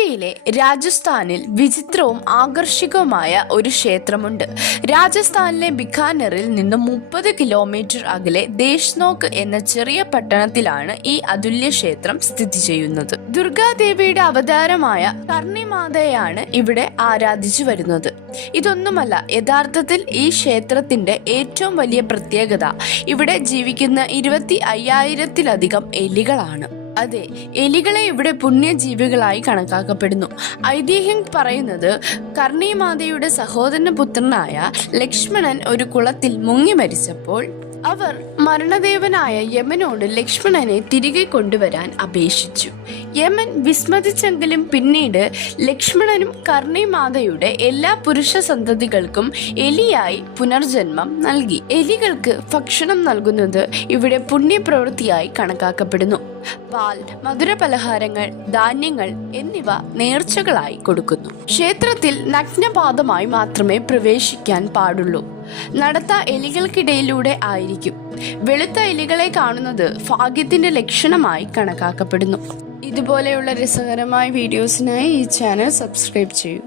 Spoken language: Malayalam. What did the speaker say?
ഇന്ത്യയിലെ രാജസ്ഥാനിൽ വിചിത്രവും ആകർഷകവുമായ ഒരു ക്ഷേത്രമുണ്ട്. രാജസ്ഥാനിലെ ബിക്കാനറിൽ നിന്നും 30 കിലോമീറ്റർ അകലെ ദേശ്നോക്ക് എന്ന ചെറിയ പട്ടണത്തിലാണ് ഈ അതുല്യ ക്ഷേത്രം സ്ഥിതി ചെയ്യുന്നത്. ദുർഗാദേവിയുടെ അവതാരമായ കർണിമാതയാണ് ഇവിടെ ആരാധിച്ചു വരുന്നത്. ഇതൊന്നുമല്ല, യഥാർത്ഥത്തിൽ ഈ ക്ഷേത്രത്തിന്റെ ഏറ്റവും വലിയ പ്രത്യേകത ഇവിടെ ജീവിക്കുന്ന 25,000-ത്തിലധികം എലികളാണ്. അതെ, എലികളെ ഇവിടെ പുണ്യജീവികളായി കണക്കാക്കപ്പെടുന്നു. ഐതിഹ്യം പറയുന്നത് കർണിമാതയുടെ സഹോദരന്റെ പുത്രനായ ലക്ഷ്മണൻ ഒരു കുളത്തിൽ മുങ്ങി മരിച്ചപ്പോൾ അവർ മരണദേവനായ യമനോട് ലക്ഷ്മണനെ തിരികെ കൊണ്ടുവരാൻ അപേക്ഷിച്ചു. യമൻ വിസ്മതിച്ചെങ്കിലും പിന്നീട് ലക്ഷ്മണനും കർണിമാതയുടെ എല്ലാ പുരുഷ സന്തതികൾക്കും എലിയായി പുനർജന്മം നൽകി. എലികൾക്ക് ഭക്ഷണം നൽകുന്നത് ഇവിടെ പുണ്യപ്രവൃത്തിയായി കണക്കാക്കപ്പെടുന്നു. പാൽ, മധുരപലഹാരങ്ങൾ, ധാന്യങ്ങൾ എന്നിവ നേർച്ചകളായി കൊടുക്കുന്നു. ക്ഷേത്രത്തിൽ നഗ്നപാദമായി മാത്രമേ പ്രവേശിക്കാൻ പാടുള്ളൂ. നടത്ത എലികൾക്കിടയിലൂടെ ആയിരിക്കും. വെളുത്ത എലികളെ കാണുന്നത് ഭാഗ്യത്തിന്റെ ലക്ഷണമായി കണക്കാക്കപ്പെടുന്നു. ഇതുപോലെയുള്ള രസകരമായ വീഡിയോസിനായി ഈ ചാനൽ സബ്സ്ക്രൈബ് ചെയ്യൂ.